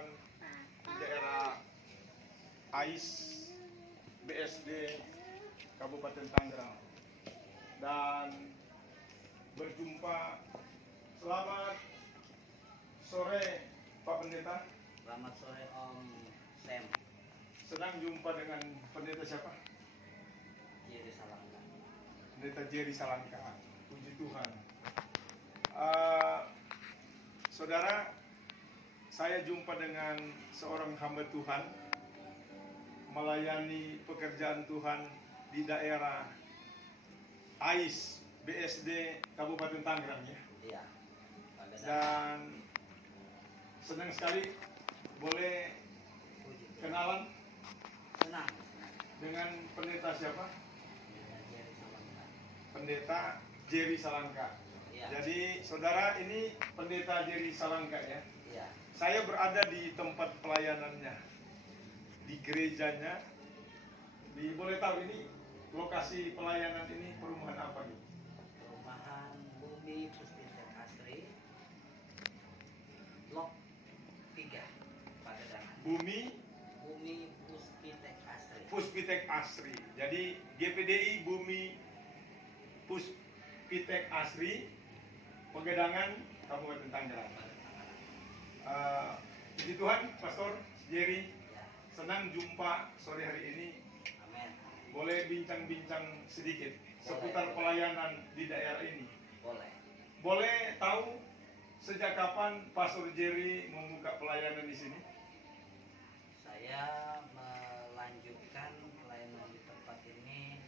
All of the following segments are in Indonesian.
Tuhan di daerah AIS BSD Kabupaten Tangerang, dan berjumpa. Selamat sore Pak Pendeta. Selamat sore Om Sam. Senang jumpa dengan pendeta siapa? Jerry Salangka. Pendeta Jerry Salangka. Puji Tuhan. Saudara, saya jumpa dengan seorang hamba Tuhan melayani pekerjaan Tuhan di daerah AIS BSD Kabupaten Tangerang ya. Iya. Dan senang sekali boleh kenalan Senang. dengan pendeta siapa? Jerry Salangka. Pendeta Jerry Salangka. Iya. Jadi saudara, ini pendeta Jerry Salangka ya. Iya. Saya berada di tempat pelayanannya, di gerejanya. Boleh tahu ini lokasi pelayanan ini perumahan apa gitu? Perumahan Bumi Puspita Asri, Blok 3, Pagedangan. Bumi Puspita Asri. Puspitek Asri. Jadi GPDI Bumi Puspitek Asri, Pagedangan, Kabupaten Tangerang. Puji Tuhan, Pastor Jerry, Ya. senang jumpa sore hari ini. Amin. Boleh bincang-bincang sedikit seputar Boleh. pelayanan di daerah ini. Boleh. Boleh tahu sejak kapan Pastor Jerry membuka pelayanan di sini? Saya melanjutkan pelayanan di tempat ini.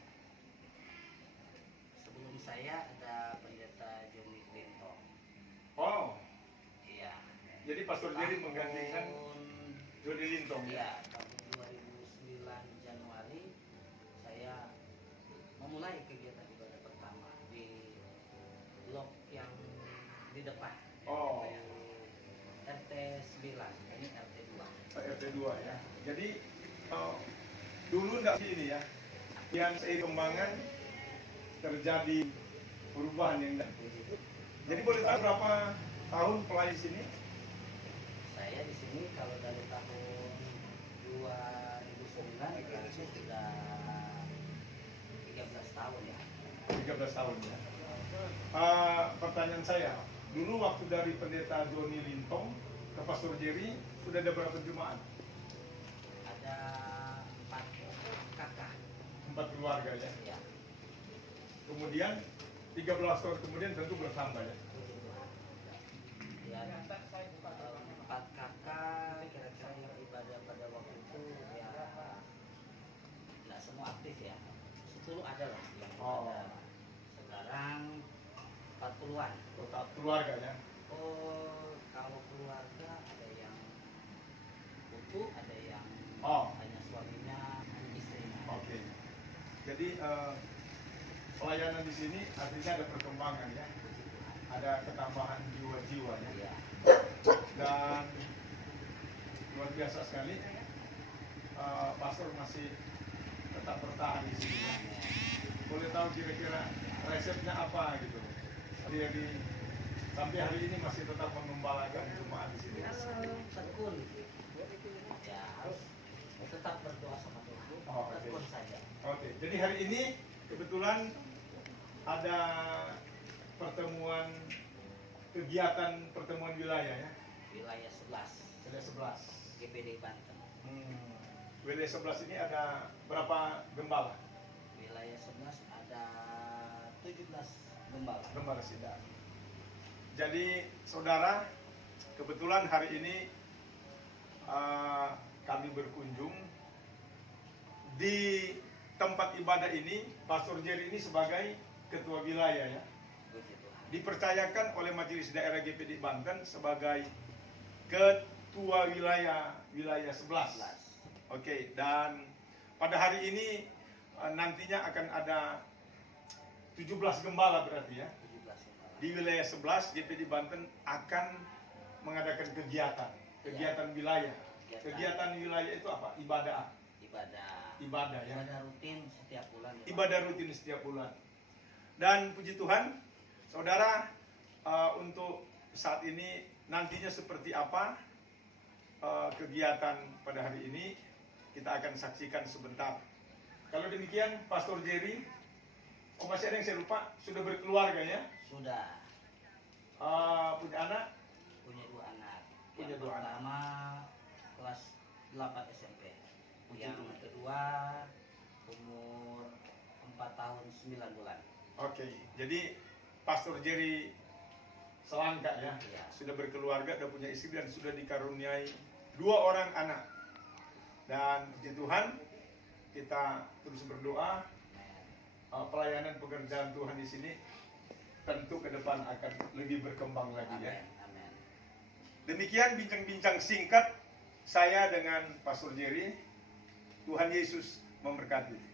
Sebelum saya ada pendeta Johnny Clinton. Oh, Iya. jadi Pastor Jerry menggantikan Jody Lintong ya? Iya, tahun 2009 Januari saya memulai kegiatan ibadah pertama di blok yang di depan. Oh. RT 9, ini RT 2. RT 2 ya. Jadi dulu enggak sini ya. Yang seiring kembangan terjadi perubahan yang enggak. Jadi boleh tahu berapa tahun pelayan sini? Saya di sini kalau dari tahun 2009 berarti sudah 13 tahun ya. 13 tahun ya. Pertanyaan saya, dulu waktu dari pendeta Johnny Lintong ke Pastor Jerry sudah ada berapa jemaat? Ada 4 kakak. 4 keluarga ya. Ya. Kemudian 13 tahun kemudian tentu bertambah ya. Ya, 4 kakak kira-kira yang ibadah pada waktu itu ya nggak semua aktif ya. Dulu ada lah yang Oh. ada. Sekarang 40-an. Total keluarga ya. Oh, kalau keluarga ada yang utuh, ada yang hanya suaminya, hanya istrinya. Oke. Jadi pelayanan di sini artinya ada perkembangan ya. Ada ketambahan jiwa-jiwa ya. Iya. Dan luar biasa sekali. Pastor masih tetap bertahan di sini. Boleh tahu kira-kira resepnya apa gitu? Jadi sampai hari ini masih tetap mengembalakan jemaat di sini. Tekun. Ya, harus tetap berdoa sama Tuhan. Oh, oke. Tekun saja. Oke, jadi hari ini kebetulan ada kegiatan pertemuan wilayah ya, Wilayah 11, wilayah 11. GPD Banten. Wilayah 11 ini ada berapa gembala? Wilayah 11 ada 17 gembala. Gembala sidang. Jadi saudara, kebetulan hari ini kami berkunjung di tempat ibadah ini. Pastor Jerry ini sebagai ketua wilayah ya, Puji Tuhan. dipercayakan oleh Majelis Daerah GPD Banten sebagai ketua wilayah 11. Oke, dan pada hari ini nantinya akan ada 17 gembala berarti ya. 17 gembala. Di wilayah 11 GPD Banten akan mengadakan kegiatan wilayah. Kegiatan wilayah itu apa? Ibadah ya. Ibadah rutin setiap bulan. Ibadah rutin setiap bulan. Dan puji Tuhan, saudara, untuk saat ini nantinya seperti apa kegiatan pada hari ini kita akan saksikan sebentar. Kalau demikian, Pastor Jerry, masih ada yang saya lupa, sudah berkeluarga ya? Sudah. Punya anak? Punya 2 anak. Punya Yang 2 anak. pertama kelas 8 SMP. Puji Yang Tuhan. kedua umur 4 tahun 9 bulan. Oke, jadi Pastor Jerry Selangka ya, Iya. sudah berkeluarga, sudah punya istri dan sudah dikaruniai 2 orang anak. Dan puji Tuhan, kita terus berdoa, pelayanan pekerjaan Tuhan di sini tentu ke depan akan lebih berkembang lagi ya. Amin. Demikian bincang-bincang singkat saya dengan Pastor Jerry. Tuhan Yesus memberkati.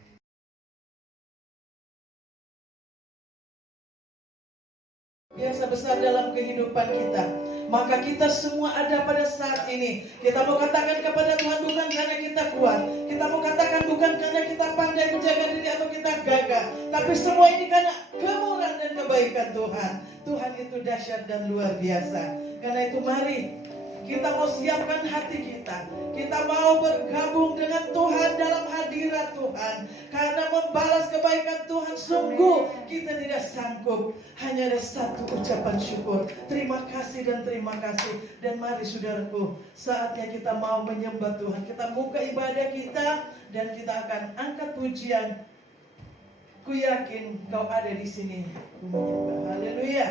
Biasa besar dalam kehidupan kita, maka kita semua ada pada saat ini. Kita mau katakan kepada Tuhan bukan karena kita kuat, kita mau katakan bukan karena kita pandai menjaga diri atau kita gagah, tapi semua ini karena kemurahan dan kebaikan Tuhan. Tuhan itu dahsyat dan luar biasa. Karena itu mari kita mau siapkan hati kita. Kita mau bergabung dengan Tuhan dalam hadirat Tuhan. Karena membalas kebaikan Tuhan sungguh kita tidak sanggup. Hanya ada satu ucapan syukur. Terima kasih dan terima kasih. Dan mari saudaraku, saatnya kita mau menyembah Tuhan. Kita buka ibadah kita dan kita akan angkat pujian. Ku yakin kau ada di sini. Ku menyembah. Haleluya.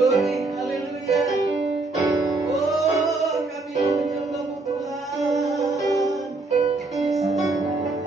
Glory, haleluya. Oh, kami mau menyembah-Mu Tuhan. Dalam kudus hadirat-Mu.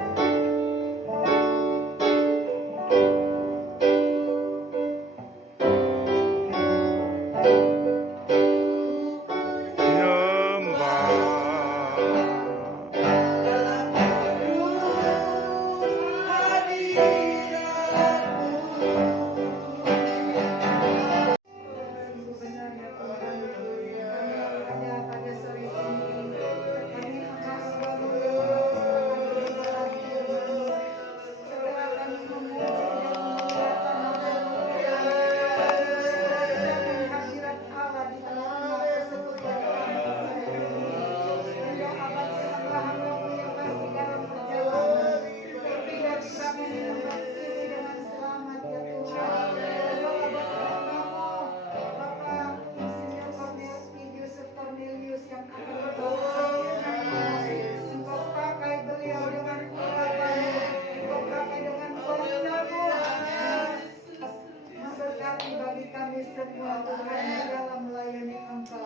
semua Tuhan di dalam melayani Engkau.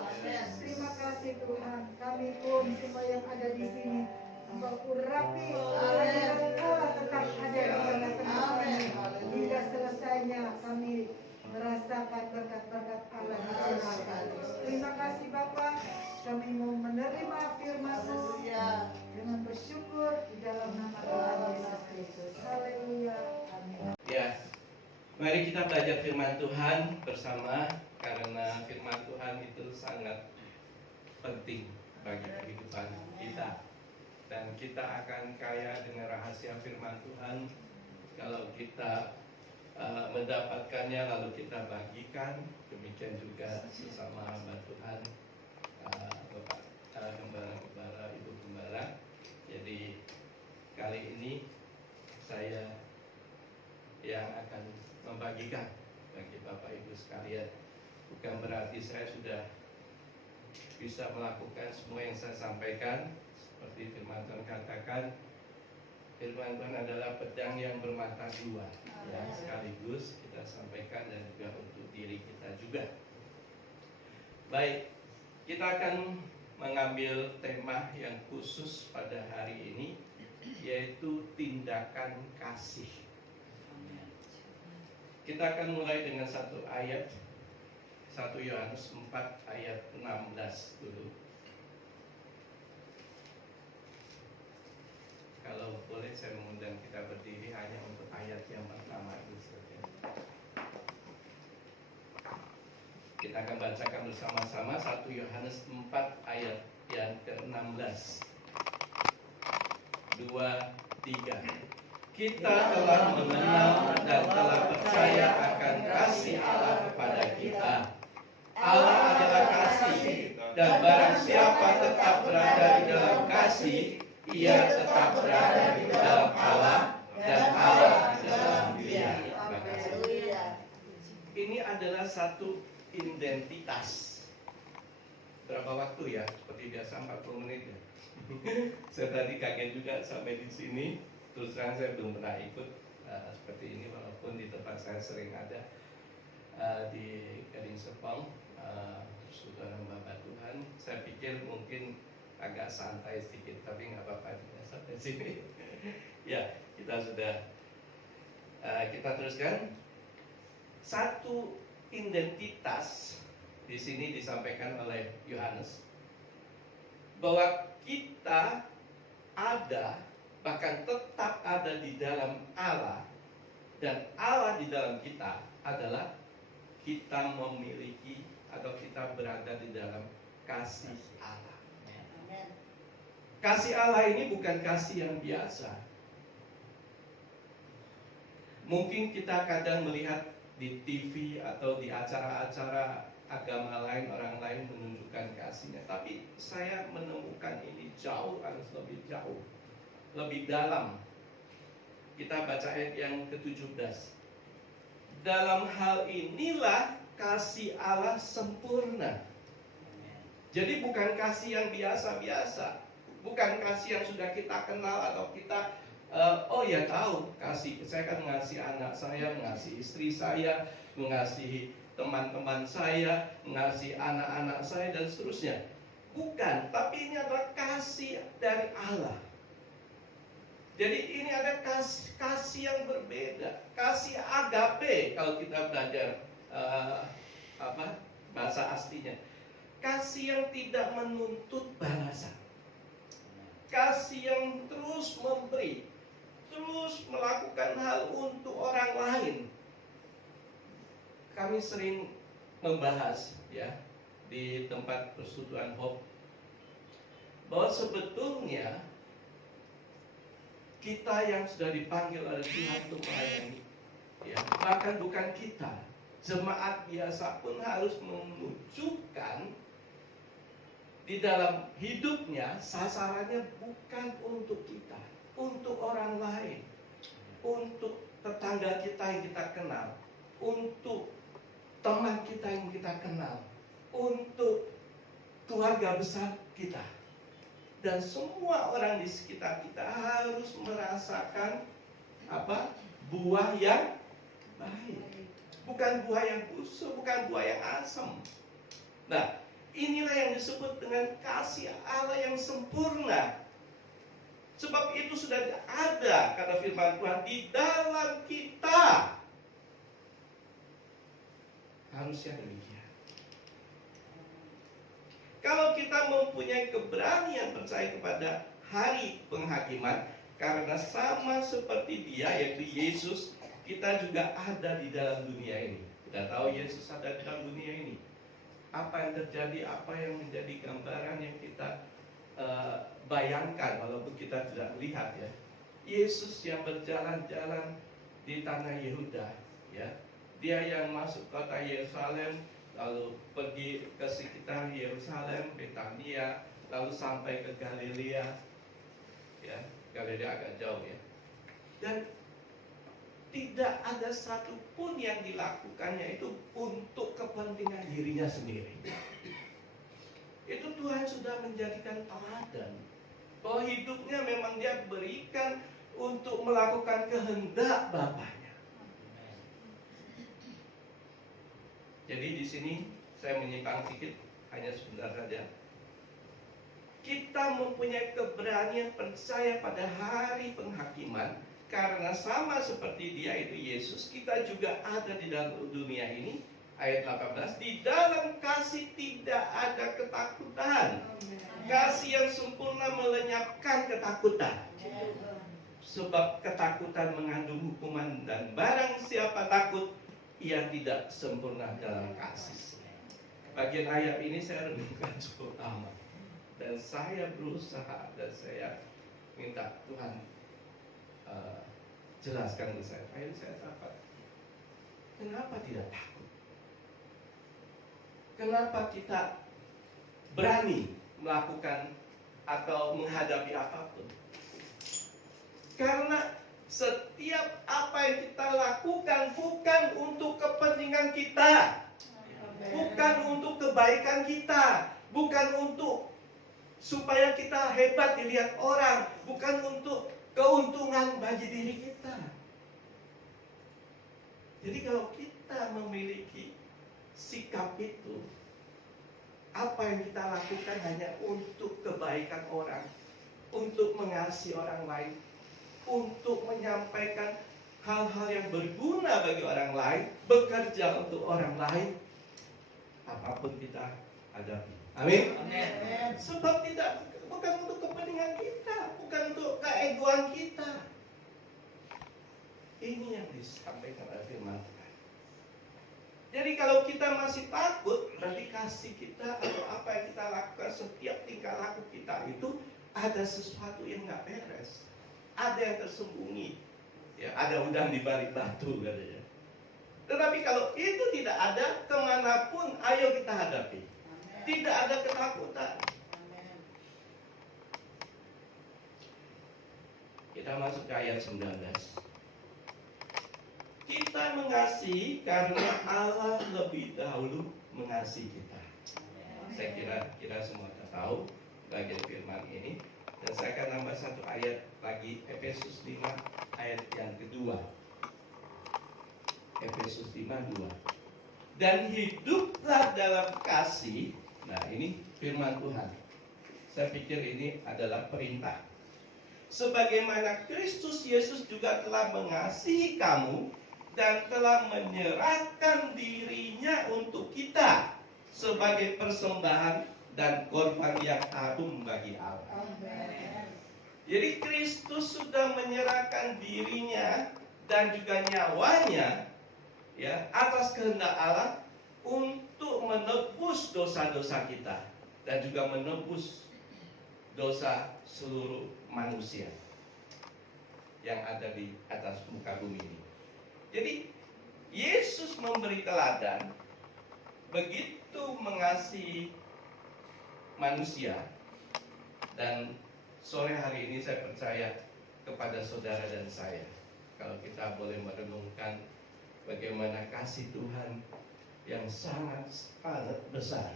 Terima kasih Tuhan, kami pun semua yang ada di sini Engkau urapi, hadirat Allah tetap ada di tengah-tengah kami. Hingga selesainya kami merasakan berkat-berkat Allah di tengah. Terima kasih Bapa, kami mau menerima firman-Mu dengan bersyukur di dalam nama Tuhan Yesus Kristus. Haleluya. Amin. Ya, mari kita belajar firman Tuhan bersama, karena firman Tuhan itu sangat penting bagi kehidupan kita. Dan kita akan kaya dengan rahasia firman Tuhan kalau kita mendapatkannya lalu kita bagikan. Demikian juga sesama hamba Tuhan, Bapak Gembala-Gembala, Ibu Gembala. Jadi kali ini saya yang akan membagikan bagi Bapak Ibu sekalian. Bukan berarti saya sudah bisa melakukan semua yang saya sampaikan. Seperti firman Tuhan katakan, firman Tuhan adalah pedang yang bermata dua, ya, sekaligus kita sampaikan dan juga untuk diri kita juga. Baik, kita akan mengambil tema yang khusus pada hari ini, yaitu tindakan kasih. Kita akan mulai dengan satu ayat, 1 Yohanes 4 ayat 16 dulu. Kalau boleh saya mengundang kita berdiri hanya untuk ayat yang pertama ini saja. Kita akan bacakan bersama-sama 1 Yohanes 4 ayat yang ke-16. 2, 3. Kita telah mengenal dan telah percaya akan kasih Allah kepada kita. Allah adalah kasih, dan barang siapa tetap berada di dalam kasih, ia tetap berada di dalam Allah, dan Allah di dalam dia. Terima kasih. Ini adalah satu identitas. Berapa waktu ya? Seperti biasa 40 menit ya. Saya tadi kaget juga sampai di sini. Terus terang saya belum pernah ikut seperti ini, walaupun di tempat saya sering ada di Gading Serpong, Persekutuan Hamba Tuhan. Saya pikir mungkin agak santai sedikit, tapi nggak apa-apa juga sampai sini. Ya, kita sudah kita teruskan. Satu identitas di sini disampaikan oleh Yohanes bahwa kita ada, bahkan tetap ada di dalam Allah, dan Allah di dalam kita adalah kita memiliki atau kita berada di dalam kasih Allah. Kasih Allah ini bukan kasih yang biasa. Mungkin kita kadang melihat di TV atau di acara-acara agama lain, orang lain menunjukkan kasihnya, tapi saya menemukan ini harus lebih jauh, lebih dalam. Kita baca ayat yang ke-17. Dalam hal inilah kasih Allah sempurna. Jadi bukan kasih yang biasa-biasa, bukan kasih yang sudah kita kenal atau kita oh ya tahu kasih. Saya kan mengasihi anak saya, mengasihi istri saya, mengasihi teman-teman saya, mengasihi anak-anak saya, dan seterusnya. Bukan, tapi ini adalah kasih dari Allah. Jadi ini ada kasih yang berbeda, kasih agape kalau kita belajar bahasa aslinya. Kasih yang tidak menuntut balasan, kasih yang terus memberi, terus melakukan hal untuk orang lain. Kami sering membahas ya di tempat Persekutuan Hope bahwa sebetulnya kita yang sudah dipanggil oleh Tuhan untuk melayani, ya, bahkan bukan kita, jemaat biasa pun harus menunjukkan di dalam hidupnya sasarannya bukan untuk kita, untuk orang lain, untuk tetangga kita yang kita kenal, untuk teman kita yang kita kenal, untuk keluarga besar kita. Dan semua orang di sekitar kita harus merasakan buah yang baik, bukan buah yang busuk, bukan buah yang asam. Nah, inilah yang disebut dengan kasih Allah yang sempurna. Sebab itu sudah ada, kata firman Tuhan, di dalam kita. Harusnya demikian. Kalau kita mempunyai keberanian percaya kepada hari penghakiman, karena sama seperti Dia, yaitu Yesus, kita juga ada di dalam dunia ini. Kita tahu Yesus ada di dalam dunia ini. Apa yang terjadi, apa yang menjadi gambaran yang kita bayangkan, walaupun kita tidak melihat ya. Yesus yang berjalan-jalan di tanah Yehuda, ya. Dia yang masuk kota Yerusalem, lalu pergi ke sekitar Yerusalem, Betania, lalu sampai ke Galilea, ya. Galilea agak jauh ya. Dan tidak ada satupun yang dilakukannya itu untuk kepentingan dirinya sendiri. Itu Tuhan sudah menjadikan teladan bahwa hidupnya memang Dia berikan untuk melakukan kehendak Bapaknya. Jadi di sini saya menyimpang sedikit, hanya sebentar saja. Kita mempunyai keberanian percaya pada hari penghakiman, karena sama seperti Dia itu Yesus, kita juga ada di dalam dunia ini. Ayat 18, di dalam kasih tidak ada ketakutan. Kasih yang sempurna melenyapkan ketakutan. Sebab ketakutan mengandung hukuman, dan barang siapa takut, ia tidak sempurna dalam kasih. Bagian ayat ini saya renungkan cukup lama, dan saya berusaha, dan saya minta Tuhan jelaskan ke saya. Akhirnya saya dapat, kenapa tidak takut? Kenapa kita berani melakukan atau menghadapi apapun? Karena setiap apa yang kita lakukan bukan untuk kepentingan kita, bukan untuk kebaikan kita, bukan untuk supaya kita hebat dilihat orang, bukan untuk keuntungan bagi diri kita. Jadi kalau kita memiliki sikap itu, apa yang kita lakukan hanya untuk kebaikan orang, untuk mengasihi orang lain, untuk menyampaikan hal-hal yang berguna bagi orang lain, bekerja untuk orang lain, apapun kita hadapi. Amin. Sebab bukan untuk kepentingan kita, bukan untuk keegoan kita. Ini yang disampaikan oleh firman Tuhan. Jadi kalau kita masih takut, berarti kasih kita atau apa yang kita lakukan, setiap tingkah laku kita itu ada sesuatu yang nggak beres, ada yang tersembunyi. Ya, ada udang di balik batu katanya. Tetapi kalau itu tidak ada, kemanapun ayo kita hadapi. Tidak ada ketakutan. Kita masuk ke ayat 19. Kita mengasihi karena Allah lebih dahulu mengasihi kita. Saya kira semua kita tahu bagian firman ini. Dan saya akan nambah satu ayat lagi, Efesus 5 ayat yang kedua. Efesus 5:2. Dan hiduplah dalam kasih. Nah, ini firman Tuhan. Saya pikir ini adalah perintah. Sebagaimana Kristus Yesus juga telah mengasihi kamu dan telah menyerahkan dirinya untuk kita sebagai persembahan dan korban yang agung bagi Allah. Jadi Kristus sudah menyerahkan dirinya dan juga nyawanya, ya, atas kehendak Allah untuk menebus dosa-dosa kita dan juga menebus dosa seluruh manusia yang ada di atas muka bumi ini. Jadi Yesus memberi teladan, begitu mengasihi manusia. Dan sore hari ini saya percaya kepada saudara dan saya, kalau kita boleh merenungkan bagaimana kasih Tuhan yang sangat besar,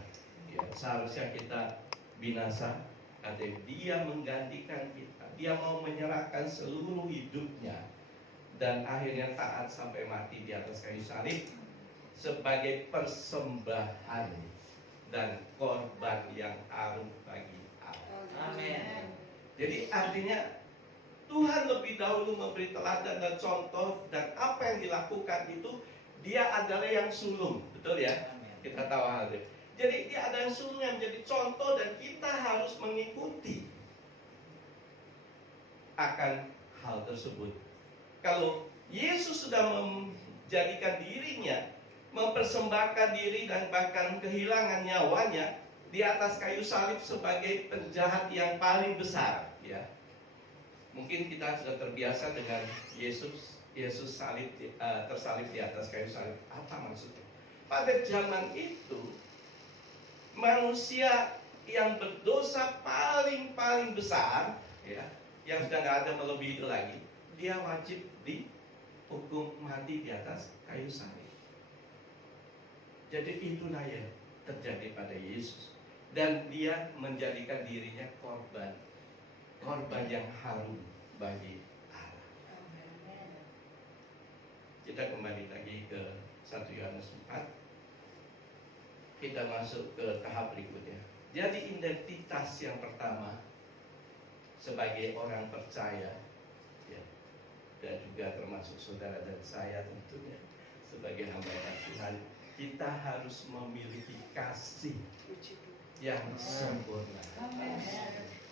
ya, seharusnya kita binasa, ada Dia menggantikan kita. Dia mau menyerahkan seluruh hidupnya dan akhirnya taat sampai mati di atas kayu salib sebagai persembahan dan korban yang agung bagi Allah. Amin. Jadi artinya Tuhan lebih dahulu memberi teladan dan contoh, dan apa yang dilakukan itu Dia adalah yang sulung, betul ya? Amin. Kita tahu hal itu. Jadi Dia ada yang sulung yang menjadi contoh dan kita harus mengikuti akan hal tersebut. Kalau Yesus sudah menjadikan dirinya, mempersembahkan diri dan bahkan kehilangan nyawanya di atas kayu salib sebagai penjahat yang paling besar, ya. Mungkin kita sudah terbiasa dengan Yesus tersalib di atas kayu salib. Apa maksudnya? Pada zaman itu manusia yang berdosa paling besar, ya, yang sudah nggak ada melebihi itu lagi, dia wajib dihukum mati di atas kayu salib. Jadi itulah yang terjadi pada Yesus, dan Dia menjadikan dirinya korban yang harum bagi Allah. Kita kembali lagi ke 1 Yohanes 4. Kita masuk ke tahap berikutnya. Jadi identitas yang pertama sebagai orang percaya, ya, dan juga termasuk saudara dan saya tentunya sebagai hamba Tuhan, kita harus memiliki kasih yang sempurna.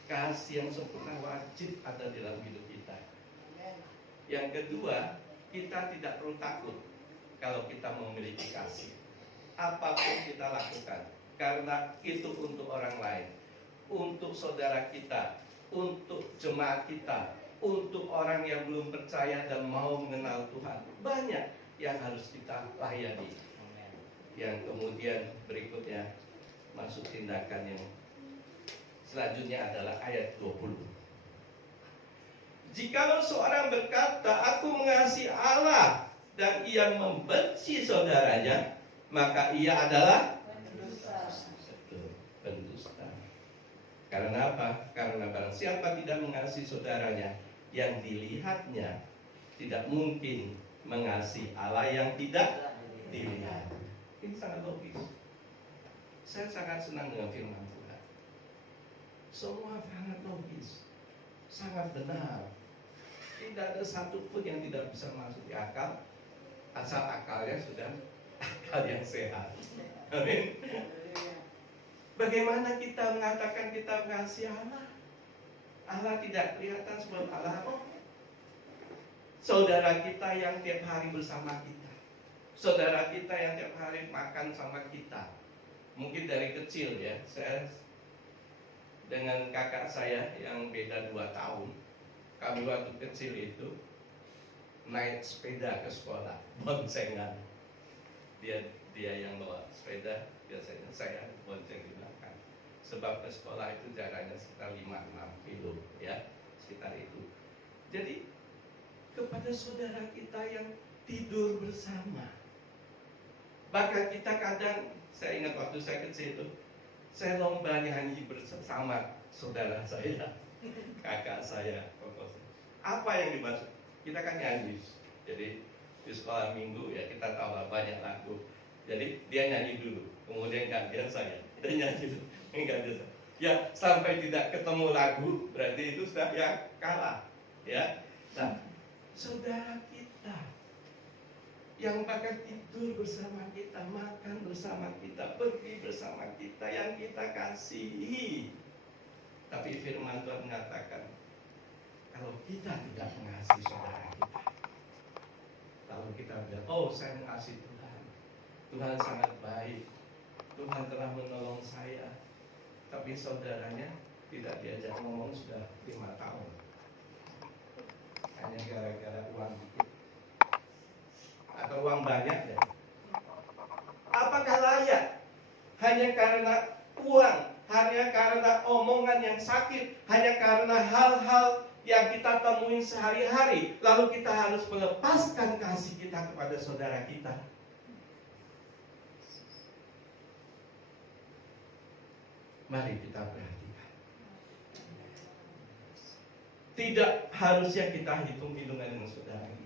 Kasih yang sempurna wajib ada dalam hidup kita. Yang kedua, kita tidak perlu takut kalau kita memiliki kasih. Apapun kita lakukan, karena itu untuk orang lain, untuk saudara kita, untuk jemaat kita, untuk orang yang belum percaya dan mau mengenal Tuhan. Banyak yang harus kita layani. yang kemudian berikutnya masuk tindakan yang selanjutnya adalah ayat 20. Jikalau seorang berkata, aku mengasihi Allah, dan ia membenci saudaranya, maka ia adalah pendusta. Karena apa? Karena barang siapa tidak mengasihi saudaranya, yang dilihatnya tidak mungkin mengasihi Allah yang tidak dilihat. Ini sangat logis. Saya sangat senang dengan firman Tuhan. Semua sangat logis, sangat benar. Tidak ada satupun yang tidak bisa masuk di akal, asal akalnya sudah akal yang sehat. Amin. Bagaimana kita mengatakan kita mengasihi Allah? Allah tidak kelihatan sebab Allah apa? Saudara kita yang tiap hari bersama kita, saudara kita yang tiap hari makan sama kita. Mungkin dari kecil ya, saya dengan kakak saya yang beda 2 tahun, kami waktu kecil itu naik sepeda ke sekolah, boncengan. Dia yang bawa sepeda, biasanya saya bonceng di belakang. Sebab ke sekolah itu jaraknya sekitar 5-6 kilo ya, sekitar itu. Jadi kepada saudara kita yang tidur bersama, bahkan kita kadang, saya ingat waktu saya kecil itu, saya lomba nyanyi bersama saudara saya, kakak saya. Apa yang dimaksud? Kita kan nyanyi. Jadi di sekolah minggu ya kita tahu lah banyak lagu. Jadi dia nyanyi dulu, kemudian gantian saya. Dia nyanyi dulu, gantian saya. Ya sampai tidak ketemu lagu, berarti itu sudah yang kalah. Ya. Nah, saudara kita yang bahkan tidur bersama kita, makan bersama kita, pergi bersama kita, yang kita kasihi. Tapi firman Tuhan mengatakan, kalau kita tidak mengasihi saudara kita, lalu kita bilang, oh saya mengasihi Tuhan, Tuhan sangat baik, Tuhan telah menolong saya, tapi saudaranya tidak diajak ngomong sudah 5 tahun, hanya gara-gara uang dikit atau uang banyak ya. Apakah layak hanya karena uang, hanya karena omongan yang sakit, hanya karena hal-hal yang kita temui sehari-hari, lalu kita harus melepaskan kasih kita kepada saudara kita? Mari kita perhatikan. Tidak harusnya kita hitung-hitungan dengan saudara kita.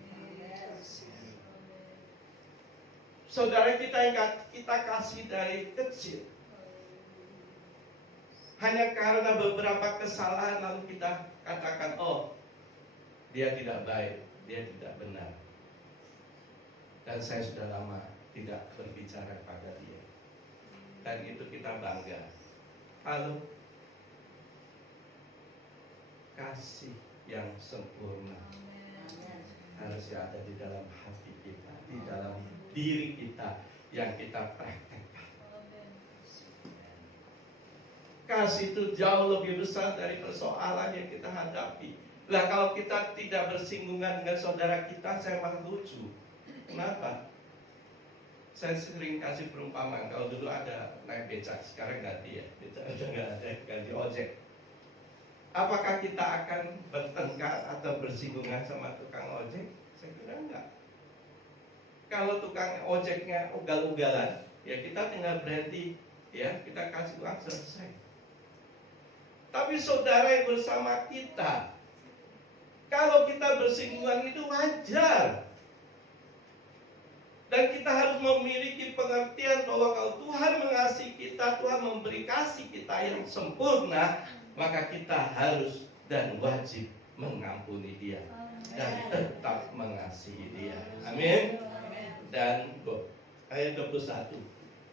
Saudara kita yang kita kasih dari kecil, hanya karena beberapa kesalahan lalu kita katakan, oh dia tidak baik, dia tidak benar, dan saya sudah lama tidak berbicara pada dia, dan itu kita bangga. Lalu kasih yang sempurna harusnya ada di dalam hati kita, di dalam diri kita yang kita praktekkan. Kasih itu jauh lebih besar dari persoalan yang kita hadapi. Lah kalau kita tidak bersinggungan dengan saudara kita, saya malah lucu. Kenapa? Saya sering kasih perumpamaan. Kalau dulu ada naik becak, sekarang ganti ya. Becak udah nggak ada, ganti ojek. Apakah kita akan bertengkar atau bersinggungan sama tukang ojek? Saya kira enggak. Kalau tukang ojeknya ugal-ugalan, ya kita tinggal berhenti, ya kita kasih uang selesai. Tapi saudara yang bersama kita, kalau kita bersinggungan itu wajar. Dan kita harus memiliki pengertian bahwa kalau Tuhan mengasihi kita, Tuhan memberi kasih kita yang sempurna, maka kita harus dan wajib mengampuni dia dan tetap mengasihi dia. Amin. Dan ayat 21,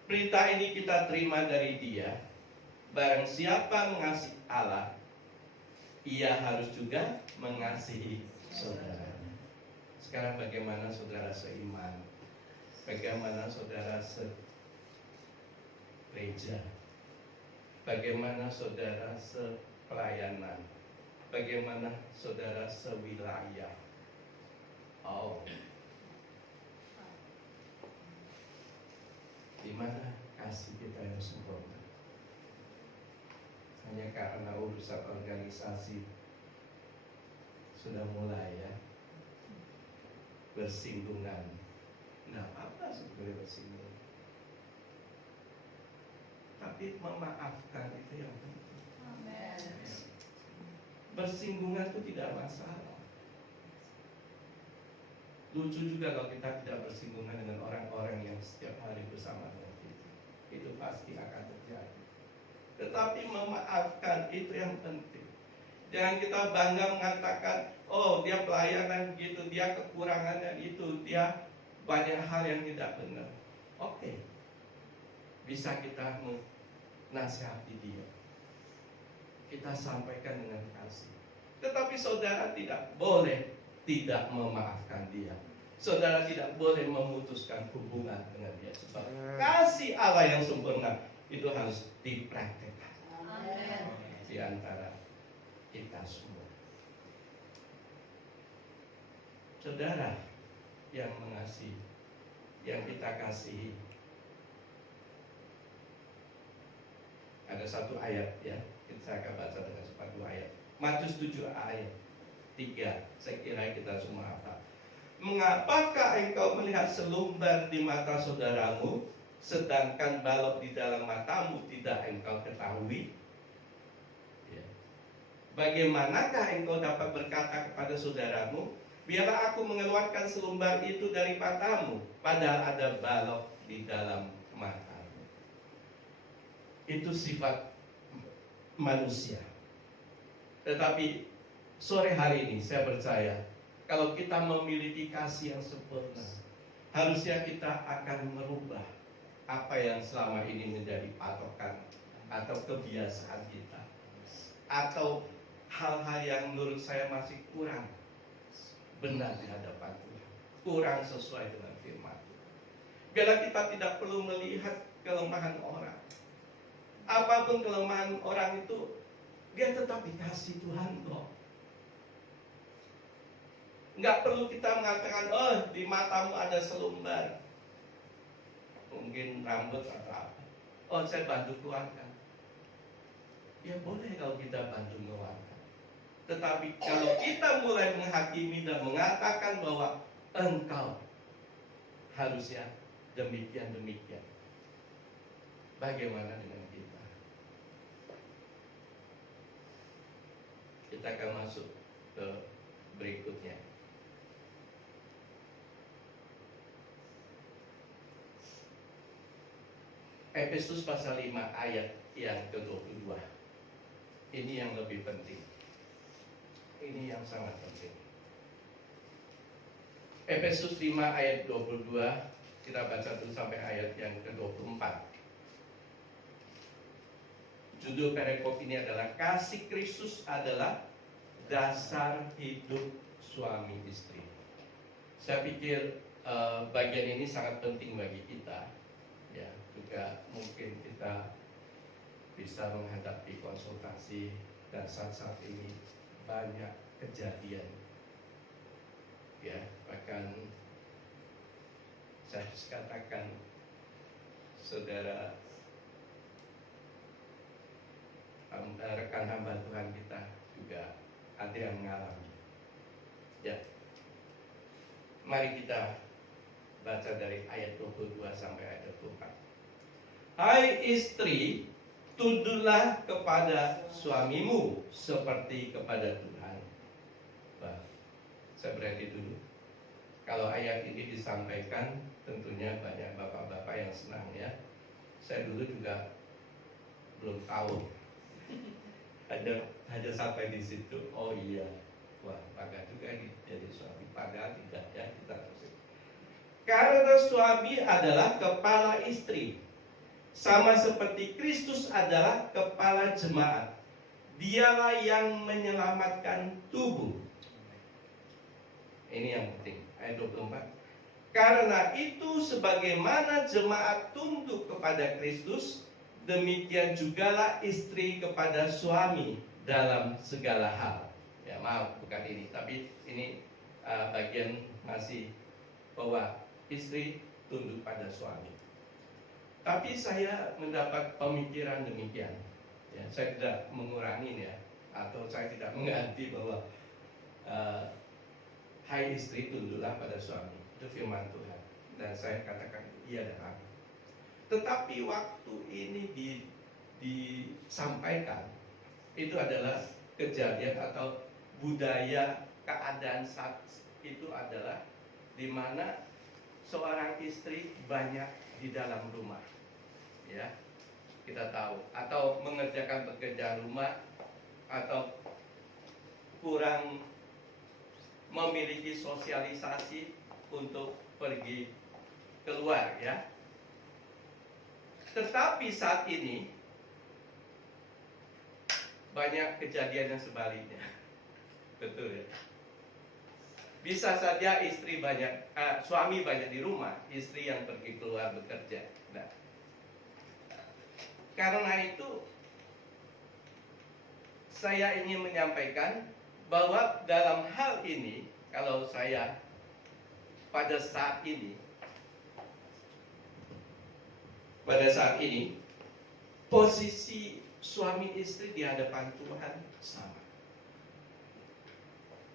perintah ini kita terima dari dia, barang siapa mengasihi Allah, ia harus juga mengasihi saudaranya. Sekarang bagaimana saudara seiman? Bagaimana saudara segereja? Bagaimana saudara sepelayanan? Bagaimana saudara sewilayah? Oh, Di mana kasih kita yang sempurna? Hanya karena urusan organisasi sudah mulai ya bersinggungan. Nah, apa sebenarnya bersinggungan? Tapi memaafkan itu yang penting. Bersinggungan itu tidak masalah. Lucu juga kalau kita tidak bersinggungan dengan orang-orang yang setiap hari bersama dengan kita. Itu pasti akan terjadi. Tetapi memaafkan itu yang penting. Jangan kita bangga mengatakan, oh dia pelayanan gitu, dia kekurangannya itu, dia banyak hal yang tidak benar. Oke, bisa kita menasihati dia, kita sampaikan dengan kasih. Tetapi saudara tidak boleh tidak memaafkan dia. Saudara tidak boleh memutuskan hubungan dengan dia. Sebab kasih Allah yang sempurna itu harus dipraktekkan di antara kita semua. Saudara yang mengasihi, yang kita kasihi, ada satu ayat ya, saya akan baca dengan satu ayat. Matius 7 ayat 3. Saya kira kita semua apa? Mengapakah engkau melihat selumbar di mata saudaramu, sedangkan balok di dalam matamu tidak engkau ketahui? Ya. Bagaimanakah engkau dapat berkata kepada saudaramu, biarlah aku mengeluarkan selumbar itu dari matamu, padahal ada balok di dalam matamu? Itu sifat manusia. Tetapi sore hari ini saya percaya, kalau kita memiliki kasih yang sempurna, harusnya kita akan merubah apa yang selama ini menjadi patokan atau kebiasaan kita, atau hal-hal yang menurut saya masih kurang benar di hadapan Tuhan, kurang sesuai dengan firman Tuhan. Biarlah kita tidak perlu melihat kelemahan orang. Apapun kelemahan orang itu, dia tetap dikasih Tuhan kok. Nggak perlu kita mengatakan, oh di matamu ada selumbar, mungkin rambut atau apa. Oh saya bantu keluarkan. Ya boleh kalau kita bantu keluarkan. Tetapi kalau kita mulai menghakimi dan mengatakan bahwa engkau harusnya demikian-demikian, bagaimana dengan kita? Kita akan masuk ke berikutnya. Efesus pasal 5 ayat yang ke-22. Ini yang lebih penting. Ini yang sangat penting. Efesus 5 ayat 22, kita baca dulu sampai ayat yang ke-24. Judul perikop ini adalah kasih Kristus adalah dasar hidup suami istri. Saya pikir bagian ini sangat penting bagi kita. Ya, juga mungkin kita bisa menghadapi konsultasi, dan saat-saat ini banyak kejadian, ya bahkan saya harus katakan saudara rekan hamba Tuhan kita juga ada yang mengalami. Ya, mari kita baca dari ayat 22 sampai ayat 24. Hai istri, tunduklah kepada suamimu seperti kepada Tuhan. Bah, saya berhenti dulu. Kalau ayat ini disampaikan, tentunya banyak bapak-bapak yang senang ya. Saya dulu juga belum tahu. Hanya sampai di situ. Oh iya, wah bangga juga nih jadi suami. Padahal tidak ya, kita terus. Karena suami adalah kepala istri, sama seperti Kristus adalah kepala jemaat. Dialah yang menyelamatkan tubuh. Ini yang penting, ayat 24. Karena itu sebagaimana jemaat tunduk kepada Kristus, demikian jugalah istri kepada suami dalam segala hal. Ya maaf, bukan ini, tapi ini bagian masih bahwa istri tunduk pada suami. Tapi saya mendapat pemikiran demikian. Ya, saya tidak mengurangi ya, atau saya tidak mengganti bahwa hai istri, tunduklah pada suami. Itu firman Tuhan. Dan saya katakan iya dan amin. Tetapi waktu ini disampaikan, itu adalah kejadian atau budaya keadaan saat itu adalah di mana seorang istri banyak di dalam rumah, ya kita tahu, atau mengerjakan pekerjaan rumah, atau kurang memiliki sosialisasi untuk pergi keluar, ya. Tetapi saat ini banyak kejadian yang sebaliknya, betul ya. Bisa saja istri banyak, suami banyak di rumah, istri yang pergi keluar bekerja. Nah, karena itu saya ingin menyampaikan bahwa dalam hal ini, kalau saya pada saat ini, posisi suami istri di hadapan Tuhan sama.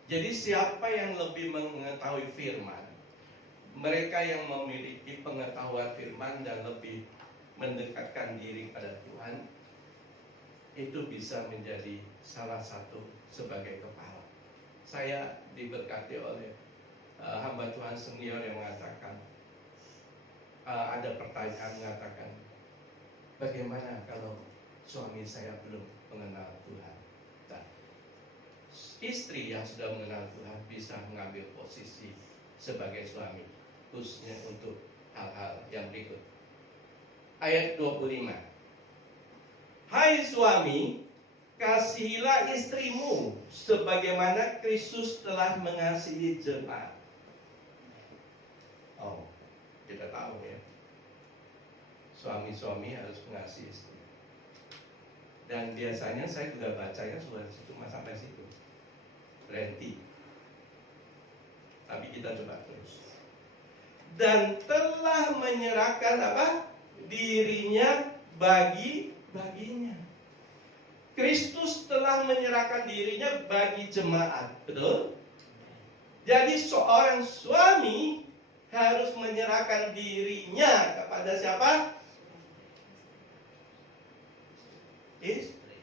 Jadi siapa yang lebih mengetahui firman, mereka yang memiliki pengetahuan firman dan lebih mendekatkan diri pada Tuhan, itu bisa menjadi salah satu sebagai kepala. Saya diberkati oleh hamba Tuhan senior yang mengatakan, ada pertanyaan mengatakan, bagaimana kalau suami saya belum mengenal Tuhan? Nah, istri yang sudah mengenal Tuhan bisa mengambil posisi sebagai suami, khususnya untuk hal-hal yang berikut. Ayat 25. Hai suami, kasihilah istrimu sebagaimana Kristus telah mengasihi jemaat. Oh, kita tahu ya, suami-suami harus mengasihi istri. Dan biasanya saya juga bacanya sudah situ, sampai situ, berhenti. Tapi kita coba terus. Dan telah menyerahkan apa? Dirinya baginya. Kristus telah menyerahkan dirinya bagi jemaat, betul? Jadi seorang suami harus menyerahkan dirinya kepada siapa? Istri.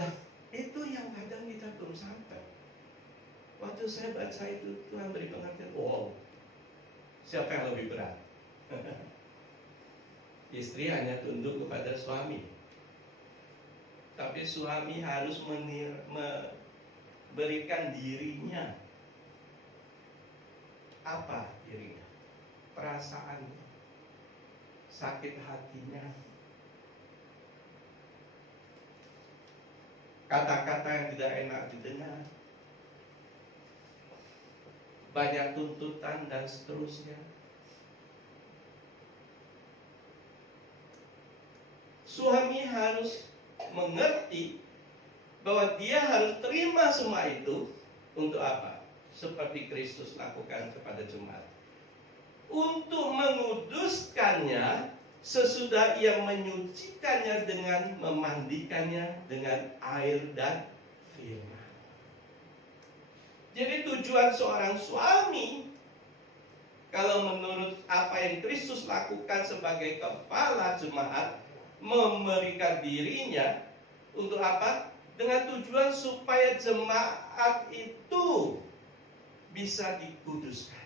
Nah, itu yang kadang kita belum sampai. Waktu saya baca itu, Tuhan beri pengertian, wow, siapa yang lebih berat? Istri hanya tunduk kepada suami, tapi suami harus memberikan dirinya. Apa dirinya? Perasaan, sakit hatinya, kata-kata yang tidak enak didengar, banyak tuntutan dan seterusnya. Suami harus mengerti bahwa dia harus terima semua itu untuk apa? Seperti Kristus lakukan kepada jemaat. Untuk menguduskannya sesudah ia menyucikannya dengan memandikannya dengan air dan firman. Jadi tujuan seorang suami, kalau menurut apa yang Kristus lakukan sebagai kepala jemaat, memberikan dirinya untuk apa? Dengan tujuan supaya jemaat itu bisa dikuduskan.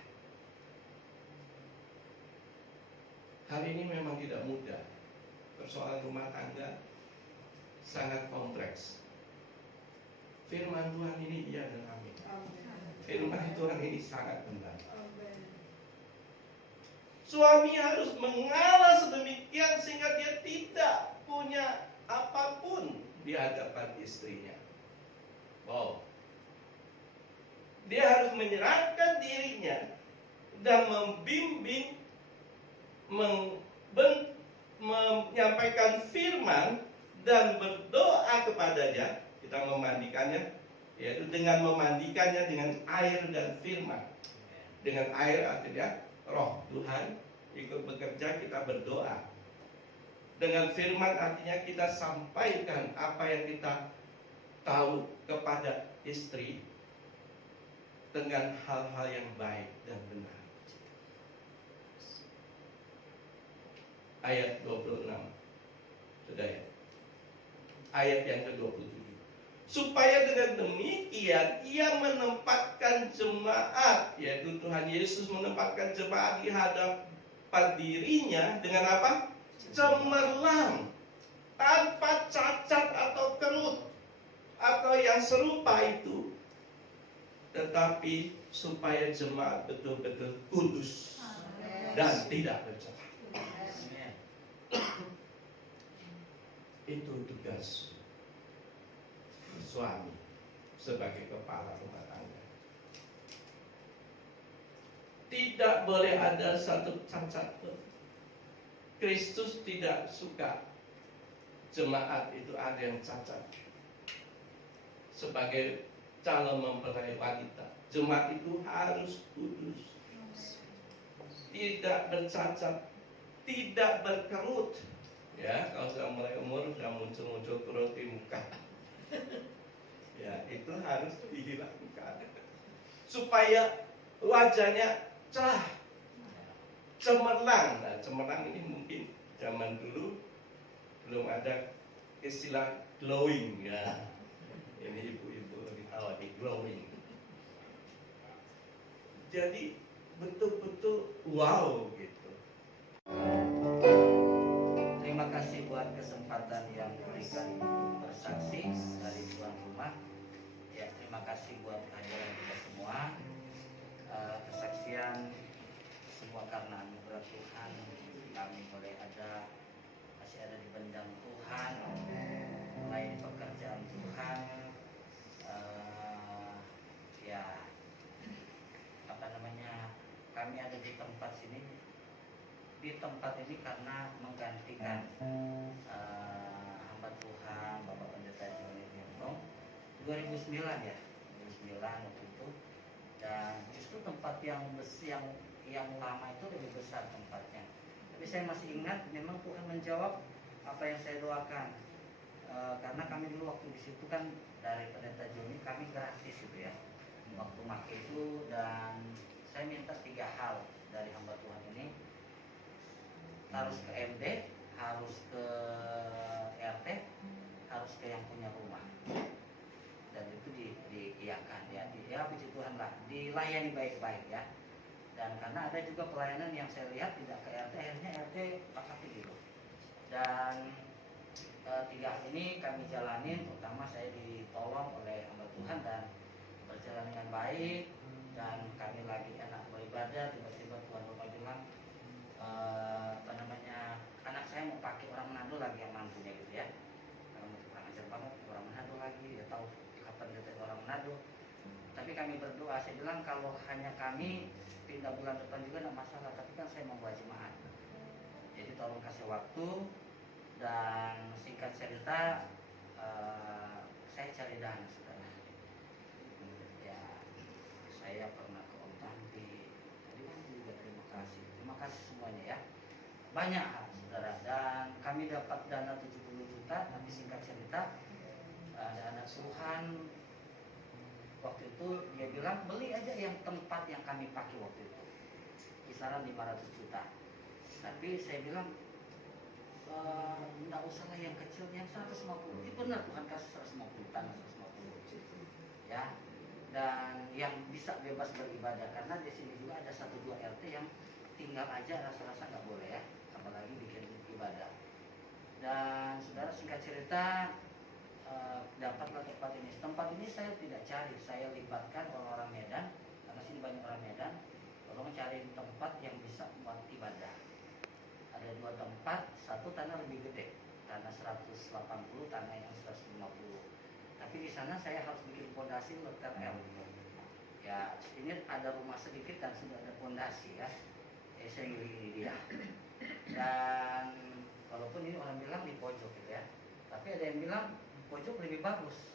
Hal ini memang tidak mudah. Persoalan rumah tangga sangat kompleks. Firman Tuhan ini iya dan amin. Firman Tuhan ini sangat benar. Suami harus mengalah sedemikian sehingga dia tidak punya apapun di hadapan istrinya. Wow. Dia harus menyerahkan dirinya dan membimbing, menyampaikan firman dan berdoa kepadanya. Kita memandikannya, yaitu dengan memandikannya dengan air dan firman. Dengan air artinya Roh Tuhan ikut bekerja, kita berdoa. Dengan firman artinya kita sampaikan apa yang kita tahu kepada istri dengan hal-hal yang baik dan benar. Ayat 26. Sudah ya? Ayat yang ke-27. Supaya dengan demikian ia menempatkan jemaat, yaitu Tuhan Yesus menempatkan jemaat di hadapan dirinya dengan apa? Cemerlang, tanpa cacat atau kerut atau yang serupa itu, tetapi supaya jemaat betul-betul kudus dan tidak bercacat. Itu tugas suami sebagai kepala rumah tangga. Tidak boleh ada satu cacat pun. Kristus tidak suka jemaat itu ada yang cacat. Sebagai calon mempelai wanita, jemaat itu harus kudus, tidak bercacat, tidak berkerut. Ya, kalau sudah mulai umur sudah muncul kerut di muka, ya itu harus dihilangkan supaya wajahnya cerah, cemerlang. Nah, cemerlang ini mungkin zaman dulu belum ada istilah glowing ya. Ini ibu-ibu lebih tahu di glowing. Jadi betul-betul wow gitu. Terima kasih buat kesempatan yang diberikan bersaksi dari tuan rumah. Ya, terima kasih buat kehadiran kita semua. Kesaksian semua karena anugerah Tuhan kami boleh masih ada di bendang Tuhan, melayani pekerjaan Tuhan. Ya, apa namanya? Kami ada di tempat sini. Di tempat ini karena menggantikan hamba Tuhan Bapak Pendeta Joni Gendong 2009 ya, 2009 waktu itu. Dan justru tempat yang lama itu lebih besar tempatnya. Tapi saya masih ingat memang Tuhan menjawab apa yang saya doakan. Karena kami dulu waktu di situ kan dari Pendeta Joni kami gratis gitu ya waktu make itu. Dan saya minta 3 hal dari hamba Tuhan ini. Harus ke MD, harus ke RT, harus ke yang punya rumah. Dan itu diiakan ya, puji Tuhan lah, dilayani baik-baik ya. Dan karena ada juga pelayanan yang saya lihat tidak ke RT, akhirnya RT pakai gitu. Dan 3 hal ini kami jalanin, terutama saya ditolong oleh hamba Tuhan dan berjalan dengan baik. Dan kami lagi enak beribadah, tiba-tiba Tuhan Bapak bilang, anak saya mau pakai orang Manado lagi yang mantunya gitu ya. Karena kurang ajar banget orang Manado lagi, dia tahu kapan dia orang Manado. Tapi kami berdoa, saya bilang kalau hanya kami pindah bulan depan juga tidak masalah, tapi kan saya mau buat jemaat. Jadi tolong kasih waktu. Dan singkat cerita, saya cari dana saudara. Ya, saya pernah ke Om Tanti. Tadi kan juga terima kasih semuanya ya. Banyak hal saudara. Dan kami dapat dana 70 juta. Tapi singkat cerita, ada anak suruhan waktu itu dia bilang beli aja yang tempat yang kami pakai waktu itu, kisaran 500 juta. Tapi saya bilang enggak usah lah yang kecil, yang 150. Itu benar Tuhan kasih 150 tanah 150 ya. Dan yang bisa bebas beribadah, karena di sini juga ada 1-2 RT yang tinggal aja rasa-rasa nggak boleh ya, apalagi bikin ibadah. Dan saudara singkat cerita dapatlah tempat ini. Tempat ini saya tidak cari, saya libatkan orang-orang Medan, karena sini banyak orang Medan. Tolong cari tempat yang bisa buat ibadah. Ada 2 tempat, satu tanah lebih gede, tanah 180, tanah yang 150. Tapi di sana saya harus bikin fondasi letter L. Ya, ini ada rumah sedikit dan sudah ada fondasi ya. Saya ngiri dia. Dan walaupun ini orang bilang di pojok gitu ya, tapi ada yang bilang pojok lebih bagus,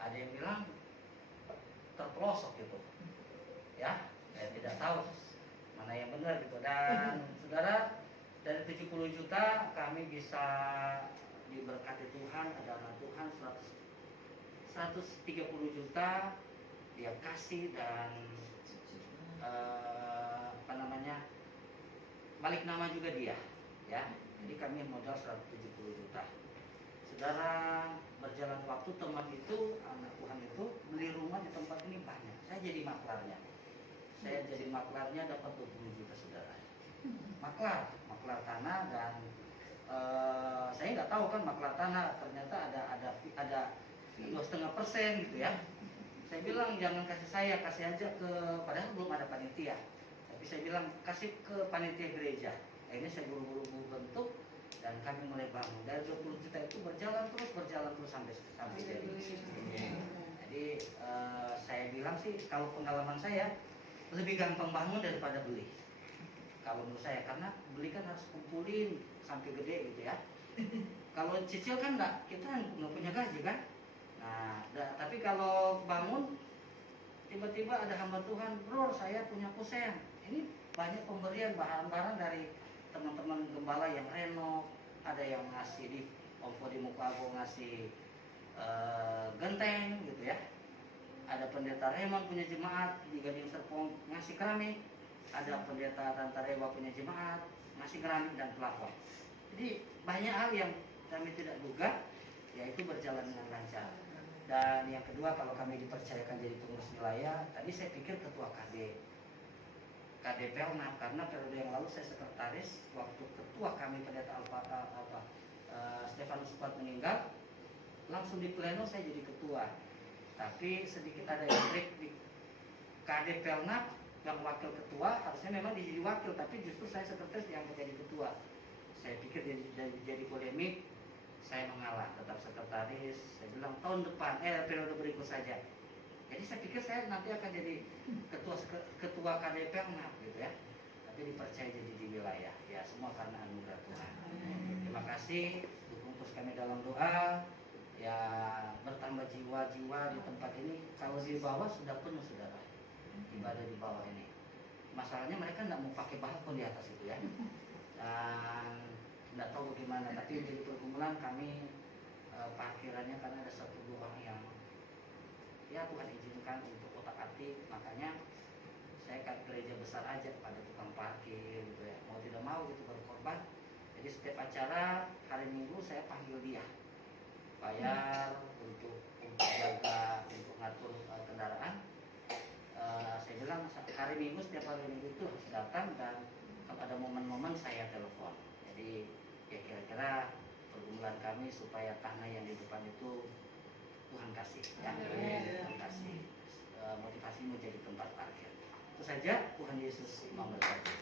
ada yang bilang terpelosok gitu ya, saya tidak tahu mana yang benar gitu. Dan saudara, dari 70 juta kami bisa diberkati Tuhan, ada anak Tuhan 130 juta dia kasih, dan balik nama juga dia ya. Jadi kami modal 170 juta. Saudara, berjalan waktu teman itu, anak Tuhan itu beli rumah di tempat ini banyak. Saya jadi maklarnya. Dapat 20 juta saudara. Maklar tanah, dan saya nggak tahu kan maklar tanah ternyata ada 2,5% gitu ya. Saya bilang jangan kasih saya, kasih aja ke, padahal belum ada panitia. Tapi saya bilang kasih ke panitia gereja. Akhirnya saya buru-buru bentuk dan kami mulai bangun. Dari 20 juta itu berjalan terus sampai jadi. Jadi saya bilang sih kalau pengalaman saya lebih gampang bangun daripada beli. Kalau menurut saya, karena beli kan harus kumpulin sampai gede gitu ya. Kalau cicil kan kita nggak punya gaji kan. Nah, tapi kalau bangun tiba-tiba ada hamba Tuhan, bro saya punya kusen. Ini banyak pemberian barang-barang dari teman-teman gembala yang renov, ada yang ngasih di Ompo di Mukago ngasih genteng gitu ya. Ada pendeta Raymond punya jemaat di Gading Serpong ngasih keramik, ada pendeta Tantarewa punya jemaat ngasih keramik dan pelafon. Jadi banyak hal yang kami tidak duga, yaitu berjalan dengan lancar. Dan yang kedua, kalau kami dipercayakan jadi pengurus wilayah, tadi saya pikir ketua KD Pelnap, karena periode yang lalu saya sekretaris, waktu ketua kami pendeta Stefanus Supat meninggal, langsung di pleno saya jadi ketua. Tapi sedikit ada yang break di KD Pelnap, yang wakil ketua harusnya memang jadi wakil, tapi justru saya sekretaris yang menjadi ketua. Saya pikir jadi polemik, saya mengalah, tetap sekretaris. Saya bilang tahun depan, periode berikut saja. Jadi saya pikir saya nanti akan jadi ketua KDP gitu ya. Tapi dipercaya jadi di wilayah. Ya semua karena anugerah Tuhan. Terima kasih, dukung terus kami dalam doa. Ya bertambah jiwa-jiwa di tempat ini. Kalau di bawah sudah penuh saudara, ibadah di bawah ini. Masalahnya mereka tidak mau pakai balkon di atas itu ya. Dan tidak tahu bagaimana, tapi di pergumulan kami parkirannya karena ada 1 ruang yang ya Tuhan izinkan untuk otak-atik, makanya saya kan gereja besar aja pada tukang parkir gitu ya, mau tidak mau gitu berkorban. Jadi setiap acara hari Minggu saya panggil dia bayar untuk jaga, untuk ngatur kendaraan. Saya bilang hari Minggu, setiap hari Minggu itu harus datang, dan kalau ada momen-momen saya telepon. Jadi ya kira-kira pergumulan kami supaya tanah yang di depan itu Tuhan kasih ya. Tuhan kasih motivasimu jadi tempat parkir. Itu saja, Tuhan Yesus memberkati.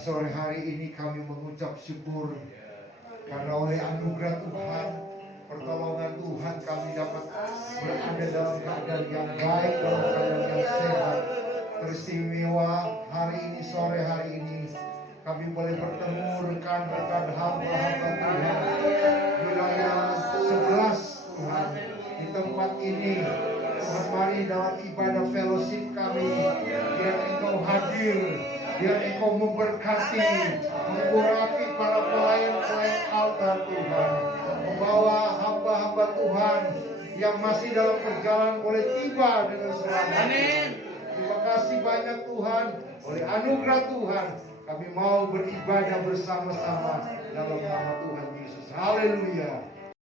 Sore hari ini kami mengucap syukur karena oleh anugerah Tuhan, pertolongan Tuhan, kami dapat berada dalam keadaan yang baik, dalam keadaan yang sehat. Teristimewa hari ini, sore hari ini kami boleh bertemu rekan-rekan hamba-hamba Tuhan wilayah 11 Tuhan di tempat ini. Tuhan, mari dalam ibadah fellowship kami, biar Engkau hadir, biar Engkau memberkati, mengurapi para pelayan-pelayan altar Tuhan, membawa hamba-hamba Tuhan yang masih dalam perjalanan boleh tiba dengan selamat. Amin. Terima kasih banyak Tuhan, oleh anugerah Tuhan, kami mau beribadah bersama-sama dalam nama Tuhan Yesus. Haleluya.